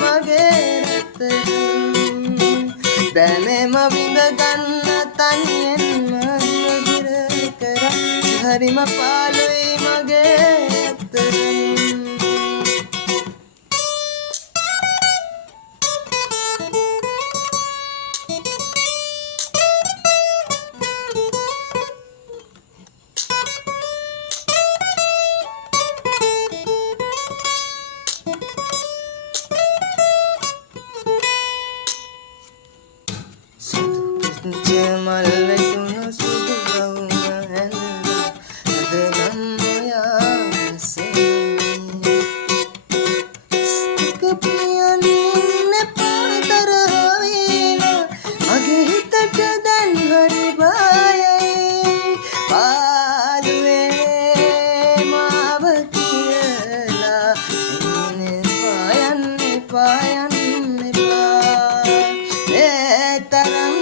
මගේ රත්තරන් දැනෙම විඳ ගන්න තනියෙන්ම විර කරා හරිම පාළුයි මගේ රත්තරන් මල්ලතුන සුදු ගවුම හැඳලා අද නම් ඔයා සෙනී ස්තික පියන්නේ පාතර හොයලා මගේ හිතට දැන් හරි බයයි පාළුවේ මාව කියලා ඉන්නේ පායන්නේ පායන්නේ ඒ තරම්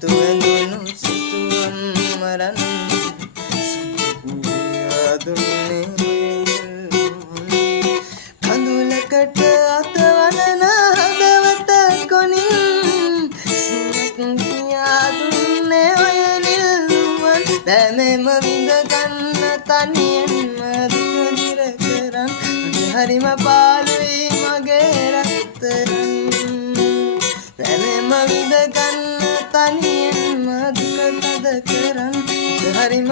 තුවඳුණු සිතුවම් මරන් කඳුලකට අතවනන හදවත කොනින් සිනකියා දුන්නේ ඔය නිල්වන් දැනෙම විඳ ගන්න තනියෙන්ම දුක දිර කරන් හරිම පාළුයි මගේ රත්තරන් දැනෙම විඳ ගන්න තනියෙන්ම දුක තද කරන් හරිම